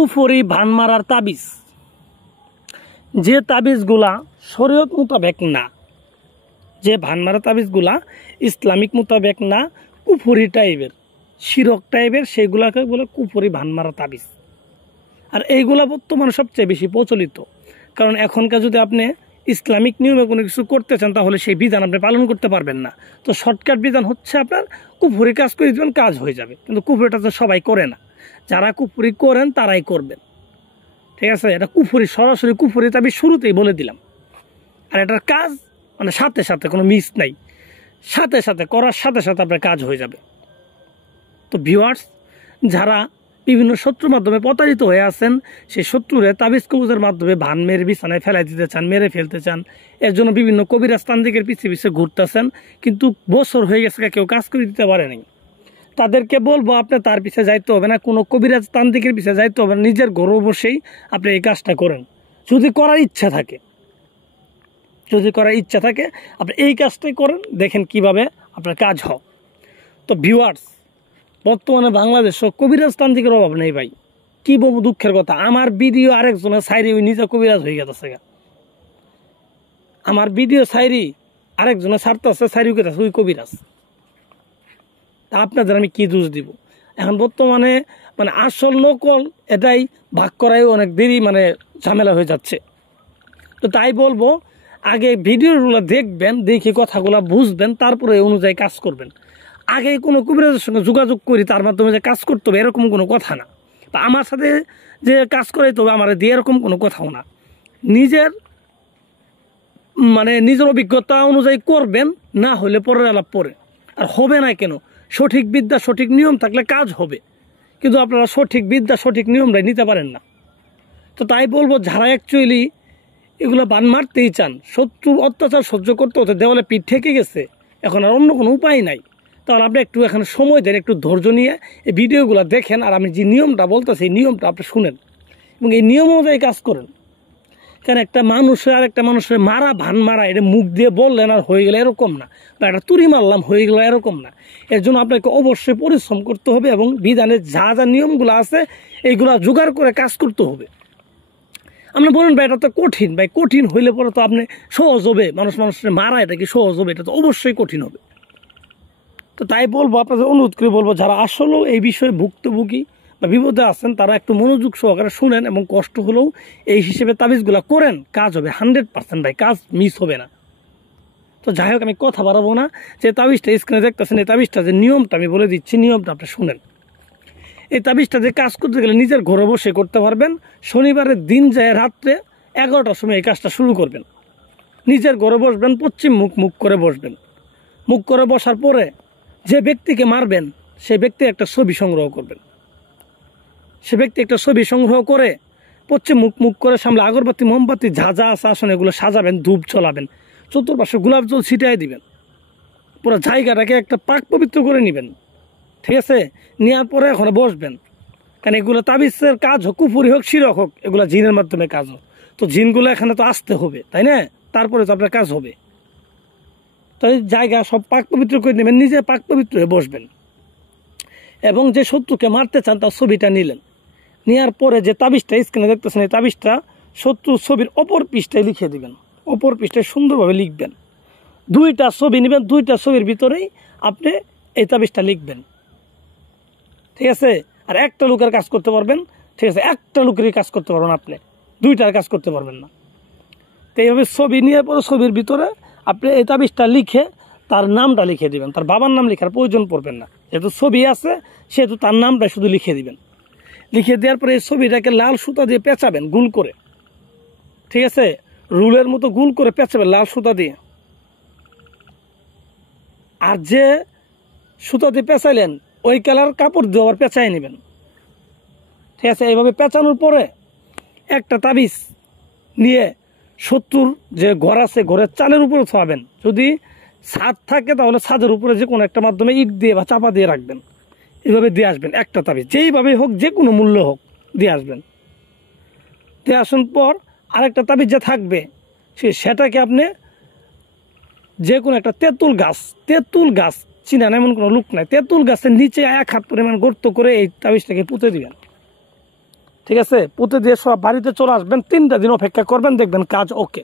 কুফরি ভানমারার তাবিজ, যে তাবিজগুলা শরীয়ত মোতাবেক না, যে ভানমারা তাবিজগুলা ইসলামিক মোতাবেক না, কুফরি টাইপের, শিরক টাইপের, সেইগুলাকে বলে কুফরি ভানমারা তাবিজ। আর এইগুলা বর্তমানে সবচেয়ে বেশি প্রচলিত, কারণ এখনকার যদি আপনি ইসলামিক নিয়মে কোনো কিছু করতে চান তাহলে সেই বিধান আপনি পালন করতে পারবেন না। তো শর্টকাট বিধান হচ্ছে আপনার কুফরি কাজ করে দেবেন, কাজ হয়ে যাবে। কিন্তু কুফরিটা তো সবাই করে না, যারা কুফরি করেন তারাই করবেন, ঠিক আছে? এটা কুফরি, সরাসরি কুফরি তাবিজ শুরুতেই বলে দিলাম। আর এটার কাজ মানে সাথে সাথে, কোনো মিস নাই, সাথে সাথে করার সাথে সাথে আপনার কাজ হয়ে যাবে। তো ভিউয়ার্স, যারা বিভিন্ন শত্রুর মাধ্যমে প্রতারিত হয়ে আছেন, সেই শত্রুরে তাবিজ কবুজের মাধ্যমে ভান মেরে বিছানায় ফেলাই দিতে চান, মেরে ফেলতে চান, এর জন্য বিভিন্ন কবিরাজ তান্ত্রিকের পিছিয়ে পিছিয়ে ঘুরতেছেন, কিন্তু বছর হয়ে গেছে কেউ কাজ করে দিতে পারেনি, তাদেরকে বলবো আপনি তার পিছিয়ে যাইতে হবে না, কোনো কবিরাজ তান্ত্রিকের পিছিয়ে যাইতে হবে না, নিজের ঘরে বসেই আপনি এই কাজটা করেন। যদি করার ইচ্ছা থাকে, যদি করার ইচ্ছা থাকে আপনি এই কাজটাই করেন, দেখেন কিভাবে আপনার কাজ হয়। তো ভিউয়ার্স, বর্তমানে বাংলাদেশে কবিরাজ তান্ত্রিকের অভাব নেই ভাই। কি বলবো, দুঃখের কথা, আমার ভিডিও আরেকজনের সাইরি ওই নিজে কবিরাজ হয়ে গেছে, আমার ভিডিও সাইরি আরেকজনের ছাড়তেছে, সাইরি গেছে ওই কবিরাজ। আপনাদের আমি কি দোষ দিব? এখন বর্তমানে মানে আসল নকল এটাই ভাগ করাই অনেক দেরি, মানে ঝামেলা হয়ে যাচ্ছে। তো তাই বলবো, আগে ভিডিওগুলো দেখবেন, দেখে কথাগুলো বুঝবেন, তারপরে অনুযায়ী কাজ করবেন। আগে কোনো কবিরাজের সঙ্গে যোগাযোগ করি তার মাধ্যমে যে কাজ করতে হবে এরকম কোনো কথা না, বা আমার সাথে যে কাজ করাইতে হবে আমার দিয়ে এরকম কোনো কথাও না। নিজের মানে নিজের অভিজ্ঞতা অনুযায়ী করবেন, না হলে পরের আলাপ পরে। আর হবে না কেন? সঠিক বিদ্যা সঠিক নিয়ম থাকলে কাজ হবে, কিন্তু আপনারা সঠিক বিদ্যা সঠিক নিয়মটাই নিতে পারেন না। তো তাই বলবো, যারা অ্যাকচুয়ালি এগুলো বান মারতেই চান, শত্রুর অত্যাচার সহ্য করতে হতে দেওয়ালে পিঠ ঠেকে গেছে, এখন আর অন্য কোনো উপায় নাই, তাহলে আপনি একটু এখানে সময় দেন, একটু ধৈর্য নিয়ে এই ভিডিওগুলো দেখেন, আর আমি যে নিয়মটা বলতেছি এই নিয়মটা আপনি শুনেন এবং এই নিয়ম অনুযায়ী কাজ করেন। কারণ একটা মানুষের আর একটা মানুষের মারা, ভান মারা, এটা মুখ দিয়ে বললেন আর হয়ে গেলে এরকম না, বা একটা তুড়ি মারলাম হয়ে গেল এরকম না। এর জন্য আপনাকে অবশ্যই পরিশ্রম করতে হবে এবং বিধানের যা যা নিয়মগুলো আছে এইগুলা জোগাড় করে কাজ করতে হবে। আপনি বলেন ভাই এটা তো কঠিন, ভাই কঠিন হইলে পরে তো আপনি সহজ হবে, মানুষের মারা এটা কি সহজ হবে? এটা তো অবশ্যই কঠিন হবে। তো তাই বলবো, আপনাদের অনুরোধ করে বলবো, যারা আসলেও এই বিষয়ে ভুক্তভোগী বা বিপদে আছেন তারা একটু মনোযোগ সহকারে শুনেন এবং কষ্ট হলেও এই হিসেবে তাবিজগুলো করেন, কাজ হবে 100% ভাই, কাজ মিস হবে না। তো যাই হোক, আমি কথা বাড়াবো না। যে তাবিজটা স্ক্রিনে দেখতেছেন, এই তাবিজটা যে নিয়মটা আমি বলে দিচ্ছি, নিয়মটা আপনি শুনেন। এই তাবিজটা যে কাজ করতে গেলে নিজের ঘরে বসে করতে পারবেন। শনিবারের দিন যায় রাত্রে 11টার সময় এই কাজটা শুরু করবেন। নিজের ঘরে বসবেন, পশ্চিম মুখ করে বসবেন। মুখ করে বসার পরে যে ব্যক্তিকে মারবেন সেই ব্যক্তির একটা ছবি সংগ্রহ করবেন। সে ব্যক্তি একটা ছবি সংগ্রহ করে পশ্চিম মুখ করে সামনে আগরবাতি মোমবাতি যা যা আছে আসলে এগুলো সাজাবেন, ধূপ চলাবেন, চতুর্পাশে গোলাপ জল ছিটাই দিবেন, পুরো জায়গাটাকে একটা পাক পবিত্র করে নেবেন, ঠিক আছে? নেওয়ার পরে ওখানে বসবেন, কারণ এগুলো তাবিজের কাজ হোক, কুফরি হোক, শিরক হোক, এগুলো জিনের মাধ্যমে কাজ হোক। তো জিনগুলো এখানে তো আসতে হবে, তাই না? তারপরে তো আপনার কাজ হবে। তাই জায়গা সব পাক পবিত্র করে নেবেন, নিজে পাক পবিত্র হয়ে বসবেন এবং যে শত্রুকে মারতে চান তার ছবিটা নিলেন। নেওয়ার পরে যে তাবিজটা স্ক্রিনে দেখতেছেন, এই তাবিজটা শত্রুর ছবির অপর পৃষ্ঠায় লিখে দিবেন, অপর পৃষ্ঠায় সুন্দরভাবে লিখবেন। 2টা ছবি নেবেন, 2টা ছবির ভিতরেই আপনি এই তাবিজটা লিখবেন, ঠিক আছে? আর একটা লোকের কাজ করতে পারবেন, ঠিক আছে? একটা লোকেরই কাজ করতে পারবেন আপনি, 2টার কাজ করতে পারবেন না। তো এইভাবে ছবি নিয়ে পরে ছবির ভিতরে আপনি এই তাবিজটা লিখে তার নামটা লিখে দিবেন। তার বাবার নাম লেখার প্রয়োজন পড়বেন না, যেহেতু ছবি আছে সেহেতু তার নামটা শুধু লিখে দিবেন। লিখে দেওয়ার পরে এই ছবিটাকে লাল সুতা দিয়ে পেঁচাবেন গুল করে, ঠিক আছে? রুলের মতো গুল করে পেঁচাবেন লাল সুতা দিয়ে। আর যে সুতা দিয়ে পেঁচাইলেন ওই কালার কাপড় দিয়ে আবার পেঁচাই নেবেন, ঠিক আছে? এইভাবে পেঁচানোর পরে একটা তাবিজ নিয়ে শত্রুর যে ঘর আছে ঘরের চালের উপরে ছোঁয়াবেন। যদি ছাদ থাকে তাহলে ছাদের উপরে যে কোনো একটা মাধ্যমে ইট দিয়ে বা চাপা দিয়ে রাখবেন। এইভাবে দিয়ে আসবেন একটা তাবিজ, যেইভাবে হোক, যে কোনো মূল্য হোক দিয়ে আসবেন। দিয়ে আসার পর আরেকটা তাবিজ যে থাকবে সেটাকে আপনি যে কোনো একটা তেঁতুল গাছ চিনেন এমন কোনো লোক নাই, তেঁতুল গাছের নিচে 1 হাত পরিমাণ গর্ত করে এই তাবিজটাকে পুঁতে দিবেন। ঠিক আছে, পুঁতে দিয়ে সব বাড়িতে চলে আসবেন, 3টা দিন অপেক্ষা করবেন, দেখবেন কাজ ওকে।